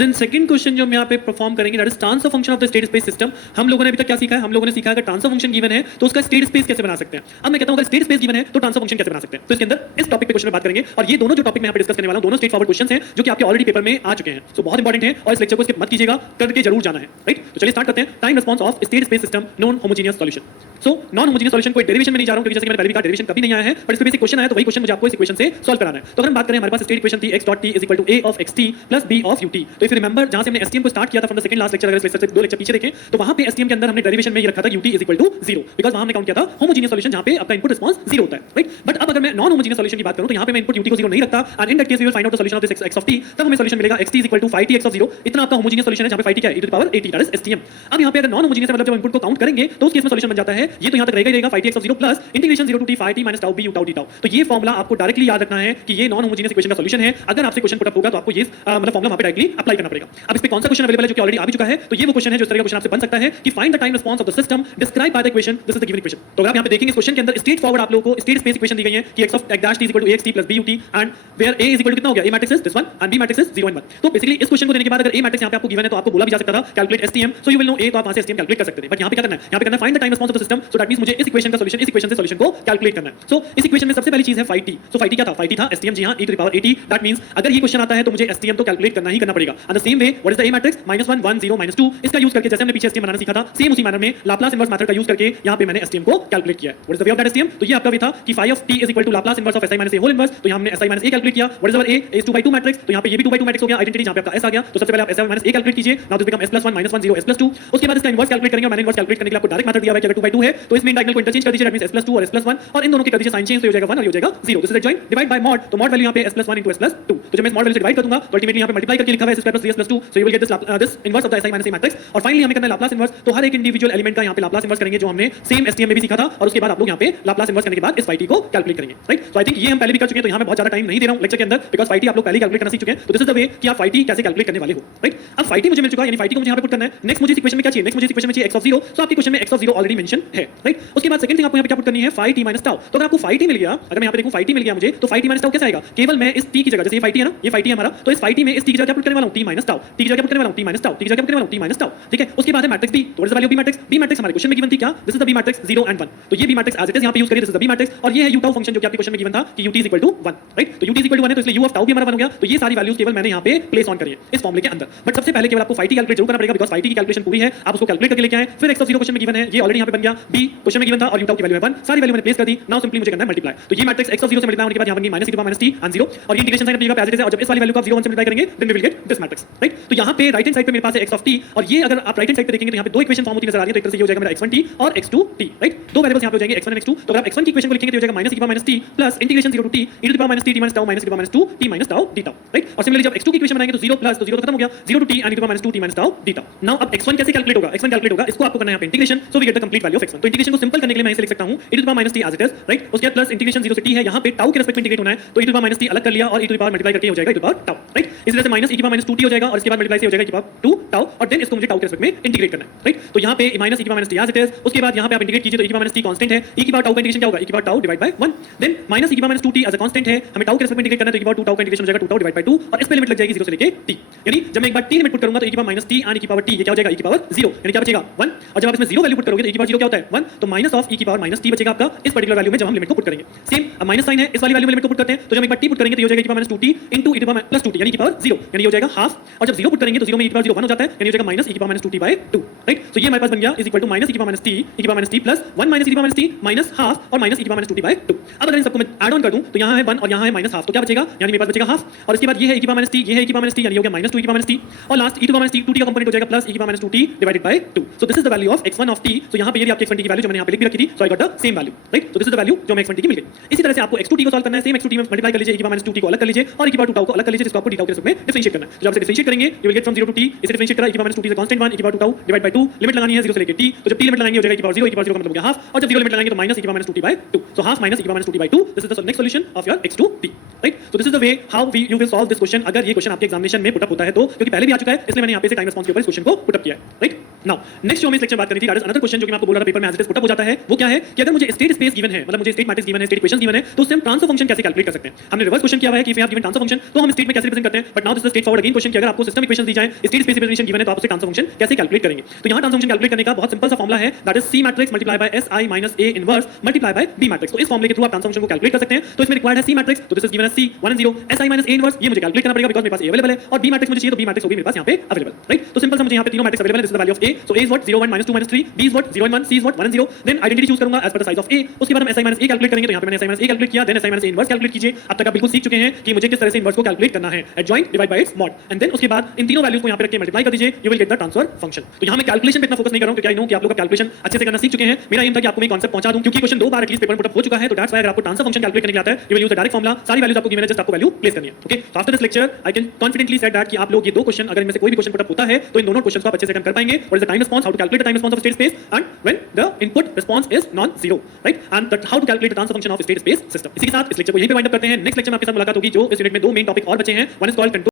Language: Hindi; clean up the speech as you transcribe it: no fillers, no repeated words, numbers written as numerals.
देन सेकंड क्वेश्चन जो हम यहाँ पे परफॉर्म करेंगे that is transfer function of the state space system. हम लोगों ने अभी तक क्या सीखा है? हम लोगों ने सीखा है कि ट्रांसफर फंक्शन गिवन है तो उसका स्टेट स्पेस कैसे बना सकते हैं। अब मैं कहता हूं अगर स्टेट स्पेस गिवन है तो ट्रांसफर फंक्शन कैसे बना सकते हैं। तो इसके अंदर इस टॉपिक पे क्वेश्चन में बात करेंगे और ये दोनों जो टॉपिक मैं यहाँ पे डिस्कस करने वाला हूं दोनों स्ट्रेट फॉरवर्ड क्वेश्चंस हैं जो कि आपके ऑलरेडी पेपर में आ चुके हैं। सो बहुत इंपॉर्टेंट है और इस लेक्चर को स्किप मत कीजिएगा, करके जरूर जाना है। राइट, तो चलिए स्टार्ट करते हैं। Time response of state space system non homogeneous solution. So non homogeneous solution कोई डेरिवेशन में नहीं जा रहा हूं क्योंकि जैसे कि मैंने पहले भी कहा डेरिवेशन कभी नहीं आया है, पर इस पे बेसिक क्वेश्चन आया तो वही क्वेश्चन मुझे आपको इस इक्वेशन से सॉल्व कराना है। तो अगर हम बात करें हमारे पास स्टेट इक्वेशन थी x dot t is equal to a of xt plus b of ut। तो इफ यू रिमेंबर जहां से हमने एसटीएम को स्टार्ट किया था from the second last lecture, अगर इस लेक्चर से दो लेक्चर पीछे देखें तो वहां पे एसटीएम के अंदर हमने डेरिवेशन में ये रखा था ut is equal to 0 because वहां हमने काउंट किया था होमोजेनियस सॉल्यूशन जहां पे आपका इनपुट रिस्पांस 0 होता है। राइट, बट अब अगर मैं नॉन होमोजेनियस सॉल्यूशन की बात करूं तो यहां पे मैं इनपुट ut को 0 नहीं रखता and in that case we will find out the solution of this x of t। तब हमें सॉल्यूशन मिलेगा xt is equal to 5t x of 0। इतना आपका होमोजेनियस सॉल्यूशन है जहां पे 5t क्या है e to the power 80 that is STM. अब यहां पे अगर नॉन होमोजेनियस मतलब जब इनपुट को काउंट करेंगे तो उस केस में सॉल्यूशन बन जाता है ये तो यहां तक रहेगा ही रहेगा 5t x of 0 plus integration 0 to t 5t minus tau b u tau d tau। तो ये फार्मूला आपको डायरेक्टली याद रखना है कि ये नॉन होमोजेनियस इक्वेशन का सॉल्यूशन है। अगर आपसे क्वेश्चन पुट अप होगा तो आपको ये मतलब फार्मूला वहां पे डायरेक्टली अप्लाई करना पड़ेगा। अब इस पे कौन सा क्वेश्चन अवेलेबल है जो कि ऑलरेडी आ भी चुका है, तो ये वो क्वेश्चन है जो इस तरह का क्वेश्चन आपसे बन सकता है कि find the time response of the system describe by the equation this is the given equation. तो अगर आप यहां पे देखेंगे इस क्वेश्चन के अंदर स्ट्रेट फॉरवर्ड आप लोगों को स्टेट स्पेस इक्वेशन दी गई है कि x of x dash t is equal to axt plus b ut and where a is equal to कितना हो गया, a matrix is this one and b matrix is 0 and 1। तो बेसिकली इस क्वेश्चन को देने के बाद अगर a मैट्रिक्स यहां पे आपको गिवन है तो आपको बोला भी जा सकता था calculate stm, so you will know a, तो आप वहां से stm कैलकुलेट कर सकते थे। बट यहां पे क्या करना है, यहां पे करना है find the time response of the system. So that means मुझे इस इक्वेशन का सॉल्यूशन इस इक्वेशन से सॉल्यूशन को कैलकुलेट करना है। सो इस इक्वेशन में सबसे पहली चीज है 5t। सो 5t क्या था, 5t था stm जी हां e to the power 80। That means अगर ये क्वेश्चन आता है तो मुझे stm तो कैलकुलेट करना ही करना पड़ेगा। And the same way what is the a matrix -1 1 0 -2, इसका यूज करके जैसे हमने पीछे stm बनाना सीखा था सेम उसी मैनर में लाप्लास इनवर्स मेथड का यूज करके यहां पे मैंने stm को कैलकुलेट किया है। What is the way of that stm, तो ये आपका वे था कि phi of t is equal to Laplace inverse of si minus a whole inverse. तो यहां हमने si minus a कैलकुलेट किया। What is our a is 2/2 matrix, तो यहां पे ये भी 2/2 मैट्रिक्स हो गया आइडेंटिटी जहां पे आपका s आ गया। तो सबसे पहले आप si minus a कैलकुलेट कीजिए। Now this become s + 1 -1 0 s + 2। उसके बाद इसका इनवर्स कैलकुलेट करेंगे और मैंने इनवर्स कैलकुलेट करने के लिए आपको डायरेक्ट मेथड दिया हुआ है कि अगर 2/2 है तो इस मेन डायगोनल को इंटरचेंज कर दीजिए, दैट मींस s + 2 और s + 1 और इन दोनों के कर दीजिए साइन चेंज, तो ये हो जाएगा 1 और ये हो जाएगा 0। This is adjoint divide bye mod. तो मॉड वैल्यू यहां पे s + 1 * s + 2। तो जब मैं इस मॉड वैल्यू से डिवाइड कर दूंगा तो अल्टीमेटली यहां पे मल्टीप्लाई करके लिखा हुआ है s + 3s + 2। So you will get this inverse of the si minus a matrix. और फाइनली हमें करना है लाप्लास इनवर्स। तो हर एक इंडिविजुअल एलिमेंट का यहां पे लाप्लास इनवर्स करेंगे जो हमने सेम stm में भी सीखा था और उसके बाद आप लोग यहां पे लाप्लास इनवर्स करने के बाद इस 5t को कैलकुलेट करेंगे। राइट, सो आई थिंक ये हम पहले भी कर चुके हैं तो यहां मैं बहुत ज्यादा टाइम नहीं दे रहा हूं लेक्चर के अंदर बिकॉज़ 5t आप लोग पहले कैलकुलेट करना सीख चुके हैं। तो दिस इज द वे कि आप 5t कैसे कैलकुलेट करने वाले हो। राइट, अब 5t मुझे मिल चुका है यानी 5t को मुझे यहां पे पुट करना है। नेक्स्ट मुझे इस इक्वेशन में क्या चाहिए, नेक्स्ट मुझे इस इक्वेशन में चाहिए x of 0। सो आपके क्वेश्चन में x of 0 ऑलरेडी मेंशन है। राइट, उसके बाद सेकंड थिंग आपको यहां पे क्या पुट करनी है 5t - tau। तो अगर आपको 5t मिल गया, अगर मैं यहां पे देखूं 5t मिल गया मुझे तो 5t - tau कैसे आएगा, केवल मैं इस t की जगह जैसे ये 5t है ना, ये 5t है हमारा, तो इस 5t में इस t की जगह क्या पुट करने वाला हूं t - tau, t की जगह क्या पुट करने वाला हूं t - tau, t की जगह क्या पुट करने वाला हूं t - tau। ठीक है, उसके बाद है मैट्रिक्स b। तो what is the value of b matrix, b matrix हमारे क्वेश्चन में गिवन थी क्या, this is the b matrix 0 and 1। तो ये b matrix as it is यहां पे यूज करिए, this is the b matrix. और ये है u tau फंक्शन जो कि आपके क्वेश्चन में गिवन था कि ut is equal to 1। Right, तो ut इज इक्वल टू 1 है तो इसलिए u of tau भी हमारा 1 हो गया। तो ये सारी वैल्यूज केवल मैंने यहां पे प्लेस ऑन करी है इस फॉर्मूले के अंदर। बट सबसे पहले केवल आपको 5t कैलकुलेट जरूर करना पड़ेगा बिकॉज़ 5t की कैलकुलेशन पूरी है, आप उसको कैलकुलेट करके लेके आए। फिर x of 0 क्वेश्चन में गिवन है, ये ऑलरेडी यहां पे बन गया, b क्वेश्चन में गिवन था और u tau की वैल्यू है 1, सारी वैल्यू मैंने प्लेस कर दी। नाउ सिंपली मुझे करना है मल्टीप्लाई। तो ये मैट्रिक्स x of 0 से मल्टीप्लाई होने के बाद यहां बन गई -e to the -t and 0 और ये इंटीग्रेशन साइन अपनी जगह पे एज इट इज है। और जब इस वाली वैल्यू को आप 0 1 से मल्टीप्लाई करेंगे then we will get this matrix. Right, तो यहां पे राइट हैंड साइड पे मेरे पास है x of t और ये अगर आप राइट हैंड साइड पे देखेंगे तो यहां पे दो इक्वेशन फॉर्म होती नजर आ रही है। तो एक तरह से ये हो जाएगा मेरा x1t और x2t। राइट, दो वेरिएबल्स यहां पे हो जाएंगे x1 and x2। तो अगर आप x1 की इक्वेशन को लिखेंगे तो हो जाएगा -e to the -t plus integration 0 to t e to the -t t - tau -e to the -2 t - tau d tau। Right, और सिमिलरली जब x2 की इक्वेशन बनाएंगे तो 0 प्लस, तो 0 तो खत्म हो गया, 0 to t and e to the -2 t - tau d tau। Now अब x1 कैसे कैलकुलेट होगा, x1 कैलकुलेट होगा, इसको आपको करना है यहां पे integration, so we get the complete value of x1। तो इंटीग्रेशन को सिंपल करने के लिए मैं इसे लिख सकता हूं e to the -t as it is। Right, उसके बाद प्लस इंटीग्रेशन 0 से t है, यहां पे tau के रिस्पेक्ट में इंटीग्रेट होना है तो e to the -t अलग कर लिया और e to the power multiply करके हो जाएगा e to the power tau। Right, इस तरह से -e to the -2t हो जाएगा और इसके बाद मल्टीप्लाई से हो जाएगा e to the power 2 tau और देन इसको मुझे tau के रिस्पेक्ट में इंटीग्रेट करना है। राइट, तो यहां पे -e to the -t as it is, उसके बाद यहां पे आप इंटीग्रेट कीजिए तो e to the -t constant है, e की पावर tau का इंटीग्रेशन क्या होगा, e की पावर tau divide by 1। Then -e to the -2t as a constant है, हमें tau के रिस्पेक्ट में इंटीग्रेट करना है तो e की पावर 2 tau का इंटीग्रेशन हो जाएगा 2 tau डिवाइड बाय 2 और इस पे लिमिट लग जाएगी 0 से लेके t। यानी जब मैं एक बार t लिमिट पुट करूंगा तो e की पावर -t and e की पावर t ये क्या हो जाएगा e की पावर 0 यानी क्या बचेगा 1। और जब आप इसमें 0 वैल्यू पुट करोगे तो e की पावर 0 क्या होता है 1, तो माइनस ऑफ e की पावर -t बचेगा आपका इस पर्टिकुलर वैल्यू में जब हम लिमिट को पुट करेंगे। सेम अब माइनस साइन है, इस वाली वैल्यू में लिमिट को पुट करते हैं तो जब एक बार t पुट करेंगे तो ये हो जाएगा e की पावर -2t into e की पावर +2t यानी e की पावर 0 यानी ये हो जाएगा हाफ। और जब 0 पुट करेंगे तो 0 में e की पावर 0 1 हो जाता है यानी हो जाएगा -e की पावर -2t by 2। राइट, तो ये हमारे पास बन गया इज इक्वल टू -e की पावर -t e की पावर -t प्लस 1 - e की पावर -t माइनस हाफ और -e की पावर -2t by 2। अब अगर इन सबको मैं ऐड ऑन कर दूं तो यहां है 1 और यहां है माइनस हाफ, तो क्या बचेगा यानी मेरे पास बचेगा हाफ और इसके बाद ये है e की पावर -t, ये है e की पावर -t यानी हो गया -2 e की पावर -t और last e to the -t 2t का कंपोनेंट हो जाएगा प्लस e की power -2t divided by 2। So this is the value of x1 of t। सो यहां पे ये भी आपकी x1t की वैल्यू जो मैंने यहां पे लिख भी रखी थी, so I got the same value. Right, तो दिस इज द वैल्यू जो हमें x1t की मिल गई। इसी तरह से आपको x2t को सॉल्व करना है, सेम x2t में मल्टीप्लाई कर लीजिए, e की पावर -2t को अलग कर लीजिए और e की पावर 2 tau को अलग कर लीजिए जिसको आपको d tau के रिस्पेक्ट में डिफरेंशिएट करना है। जब आप इसे डिफरेंशिएट करेंगे you will get from 0 to t, इसे डिफरेंशिएट करा e की power -2t is a constant 1 e की power 2 tau divide bye 2, limit लगानी है 0 से लेके t, तो जब t लिमिट लगाएंगे हो जाएगा e की पावर 0, e की पावर 0 का मतलब हो गया हाफ और जब 0 लिमिट लगाएंगे तो -e की power -2t by 2, so half - e की power -2t by 2। This is the next solution of your x2t। Right, so this is the way how you will solve this question अगर ये क्वेश्चन आपके एग्जामिनेशन में पुट अप होता है तो, क्योंकि पहले भी आ चुका है इसलिए मैंने यहां पे से टाइम रिस्पांस के ऊपर इस क्वेश्चन को पुट अप किया है। राइट, नाउ नेक्स्ट जो हमें इस लेक्चर में बात करनी थी दैट इज अनदर क्वेश्चन जो कि मैं आपको बोल रहा था पेपर में as it is put up हो जाता है। वो क्या है कि अगर मुझे स्टेट स्पेस गिवन है, मतलब मुझे स्टेट मैट्रिक्स गिवन है, स्टेट इक्वेशंस गिवन है, तो उससे हम ट्रांसफर फंक्शन कैसे कैलकुलेट कर सकते हैं। हमने रिवर्स क्वेश्चन किया है कि if you have given transfer function तो हम स्टेट में कैसे रिप्रेजेंट करते हैं, but now this is straight forward again question function की अगर आपको सिस्टम इक्वेशन दी जाए, स्टेट स्पेस रिप्रेजेंटेशन गिवन है, तो आप उसे ट्रांसफर फंक्शन कैसे कैलकुलेट करेंगे? तो यहाँ ट्रांसफर फंक्शन कैलकुलेट करने का बहुत सिंपल सा फॉर्मुला है, that is C matrix multiply by S I minus A inverse multiply by B matrix. तो इस फॉर्मुले के थ्रू आप ट्रांसफर फंक्शन को कैलकुलेट कर सकते हैं। तो इसमें रिक्वायर्ड है सी मैट्रिक्स, तो this is given as C 1 and 0 S I minus A inverse, ये मुझे कैलकुलेट करना पड़ेगा बिकॉज़ मेरे पास ए अवेलेबल है, और बी मैट्रिक्स मुझे चाहिए, तो बी मैट्रिक्स वो भी मेरे पास यहाँ पे अवेलेबल, राइट? तो सिंपल सा मुझे यहाँ पे तीनों मैट्रिक्स अवेलेबल है, this is the value of A, so A is what 0 1 -2 -3, B is what 0 and 1, C is what 1 and 0, then identity choose करूंगा as per the size of A, उसके बाद हम S I minus A calculate करेंगे। तो यहाँ पे मैंने S I minus A calculate किया, then S I minus A inverse calculate कीजिए। अब तक आप बिल्कुल सीख चुके हैं कि मुझे किस तरह से इनवर्स को कैलकुलेट करना है, adjoint divide by its mod, and then उसके बाद इन तीनों वैल्यूज को यहाँ पे रख के मल्टीप्लाई कर दीजिए, you will get the transfer function. तो यहाँ मैं कैलकुलेशन पे इतना फोकस नहीं कर रहा हूं क्योंकि आई नो कि आप लोग कैलकुलेशन अच्छे से करना सीख चुके हैं। मेरा एम था कि आपको मैं कॉन्सेप्ट पहुंचा दूं, क्योंकि क्वेश्चन 2 बार एटलीस्ट पेपर में पुट अप हो चुका है। तो दैट्स व्हाई अगर आपको ट्रांसफर फंक्शन कैलकुलेट करने के लिए आता है, you will use the direct formula, सारी वैल्यूज आपको गिवन है, जस्ट आपको वैल्यू प्लेस करनी है। ओके, तो after this lecture I can confidently said that कि आप लोग ये दो क्वेश्चन अगर इनमें से कोई भी क्वेश्चन पुट अप होता है तो इन दोनों क्वेश्चंस को आप अच्छे से कर पाएंगे। What is the time response, how to calculate the time response of state space, and when the input response is non zero, right? And how to calculate the transfer function of state space system. इसी के साथ इस लेक्चर को यहीं पे वाइंड अप करते हैं। नेक्स्ट लेक्चर में आपके साथ मुलाकात होगी, जो इस यूनिट में दो मेन टॉपिक और बचे हैं। One is called